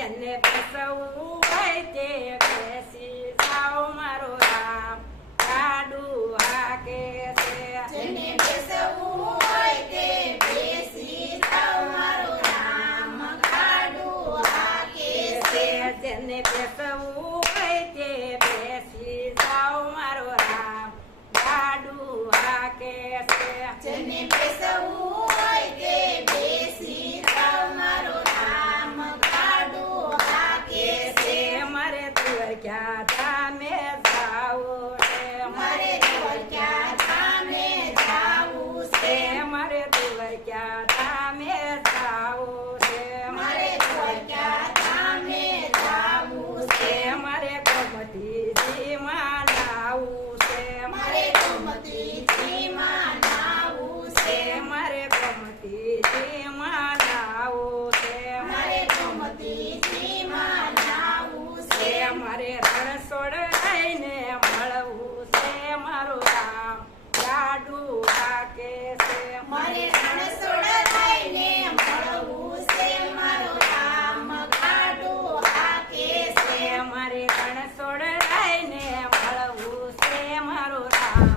જેને બેસવું હોય તે બેસી જાઓ મારો રામ ગાડું હાકે છે જેને બેસવું હોય તે બેસી જાઓ મારો રામ ગાડું હાકે છે. જેને બેસવું હોય તે બેસી જાઓ મારો રામ ગાડું હાકે છે જેને બેસવું હોય તે બેસી જાઓ મારો રામ ગાડું હાકે છે. મારે દ્વારકા ધામે જાવું છે મારે દ્વારકા ધામે જાવું છે. મારે દ્વારકા ધામે જાવું છે મારે દ્વારકા ધામે જાવું છે. મારે ગોમતીજીમાં નાવું છે મારે ગોમતીજીમાં નાવું છે. મારે ગોમતીજીમાં નાવું છે મારે ગોમતીજીમાં નાવું છે. મારે રણછોડ લઈને મળવું છે મારું રામ ગાડું હાકે છે મારે રણછોડ લઈને મળવું છે મારો રામ ગાડું હાકે છે. મારે રણછોડ લઈને મળવું છે મારું રામ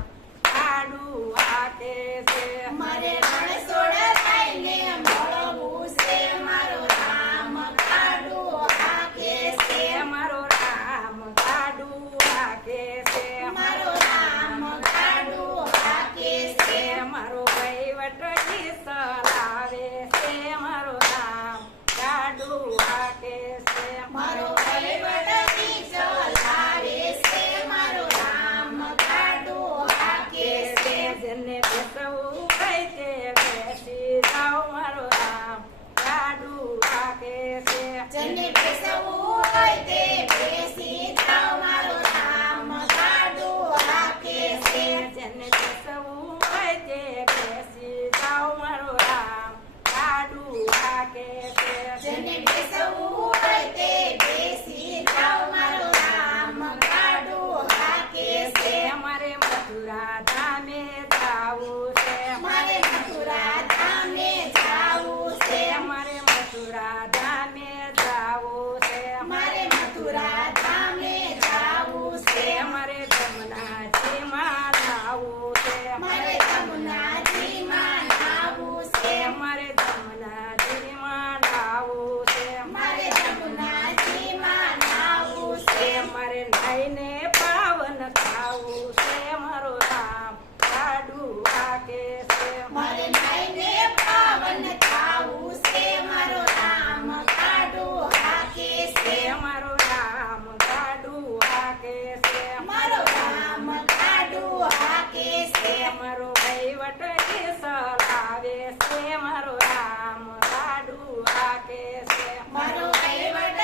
ગાડું હાકે છે મારે રણછોડ લઈને મળવું છે મારો રામ ગાડું હાકે છે. મારો રામ ગાડું હાકે છે મારો રામ ગાડું હાકે છે. મારો વહીવટ ચલાવે છે મારો રામ ગાડું હાકે છે મારો વહીવટ ચલાવે છે મારો રામ ગાડું હાકે છે. જેને બેસવું હોય તે બેસી જાઓ મારો રામ ગાડું હાકે છે જેને બેસવું હોય તે બેસી જાઓ મારો રામ ગાડું હાકે છે. જેને બેસવું હોય તે બેસી જાઓ મારો રામ ગાડું હાકે છે જેને બેસવું હોય તે બેસી જાઓ મારો રામ ગાડું હાકે છે. મારે મથુરા ધામે જાવું છે મારે મથુરા ધામે જાવું છે. મારે મથુરા ધામે જાવું છે મારે મથુરા ધામે જાવું છે. મારે જમનાજીમાં નાવું છે મારે જમનાજીમાં નાવું છે. મારે જમનાજીમાં નાવું છે મારે જમનાજીમાં નાવું છે. મારે નાઈને પાવન ખાવું છે મારો રામ ગાડું હાકે છે મારે નાઈને પાવન થાવું છે મારો રામ ગાડું હાકે છે. મારો રામ ગાડું હાકે છે મારો રામ ગાડું હાકે છે. મારો વહીવટ ચલાવે છે મારો રામ ગાડું હાકે છે મારો વહીવટ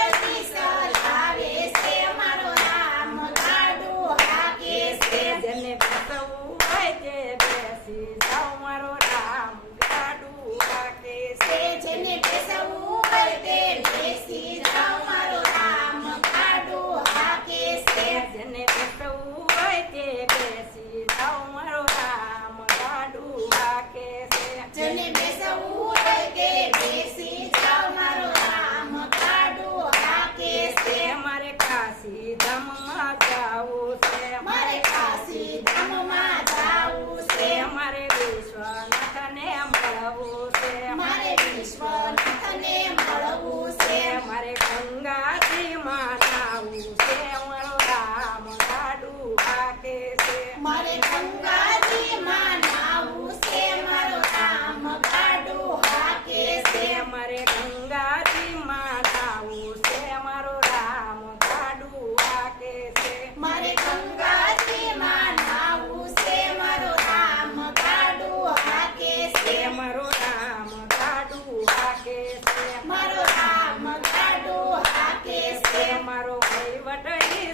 ચલાવે છે મારો રામ ગાડું હાકે છે. જેને બેસવું હોય તે બેસી જાઓ મારો રામ ગાડું હાકે છે જેને બેસવું હોય તે બેસી જાઓ મારો રામ ગાડું હાકે છે. જેને બેસવું હોય તે બેસી જાઓ મારો રામ ગાડું હાકે છે જેને બેસવું હોય તે બેસી જાઓ મારો રામ ગાડું હાકે છે. મારે કાશી ધામમાં જાવું છે મારે કાશી ધામમાં જાવું છે. મારે વિશ્વનાથને મળવું છે મારે વિશ્વનાથને મળવું છે. મારે ગંગાજીમાં નાવું છે મારો રામ ગાડું હાકે છે મારે ગંગાજીમાં નાવું છે મારો રામ ગાડું હાકે છે. મારે ગંગાજીમાં નાવું છે મારો રામ ગાડું હાકે છે મારે ગંગાજીમાં નાવું છે મારો રામ ગાડું હાકે છે. મારો રામ ગાડું હાકે છે મારો રામ ગાડું હાકે છે. મારો વહીવટ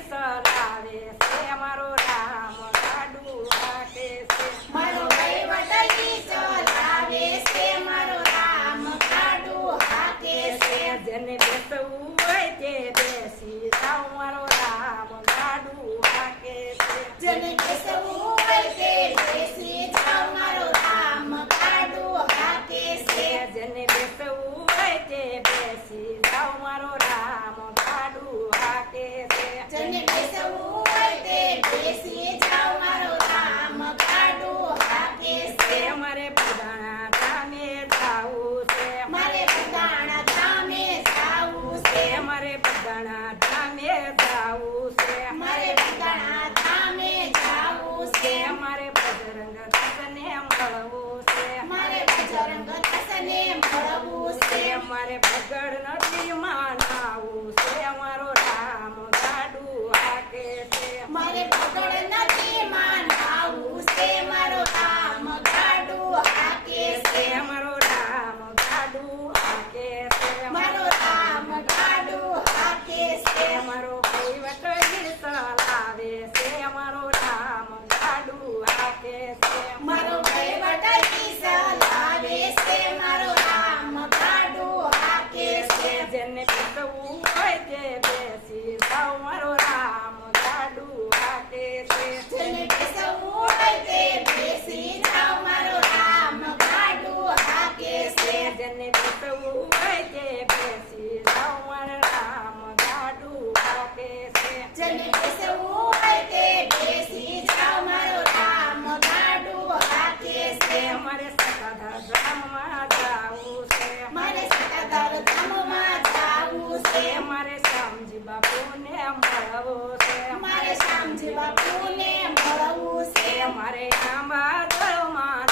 ચલાવે છે મારો રામ ગાડું હાકે છે મારો વહીવટ ચલાવે છે મારો રામ ગાડું હાકે છે. જેને બેસવું હોય તે બેસી જાઓ મારો રામ ગાડું હાકે છે જેને બેસવું હોય તે બેસી જાઓ મારો રામ ગાડું હાકે છે. જેને બેસવું હોય તે બેસી જાઓ મારો રામ જેને બેસવું હોય તે બેસી જાવ મારો રામ ગાડું હાકે છે જેને બેસવું હોય તે બેસી જાવ મારો રામ ગાડું હાકે છે જેને બેસવું હોય તે બેસી જાવ મારો રામ ગાડું હાકે છે જેને બેસવું હોય તે બેસી જાવ મારો રામ ગાડું હાકે છે મારે સતાધાર ધામમાં જાવું છે મારે સતાધાર ધામમાં જાવું છે મારે શ્યામજી બાપુને મળવું છે મારે શ્યામજી બાપુને મળવું છે મારે આંબા દળમાં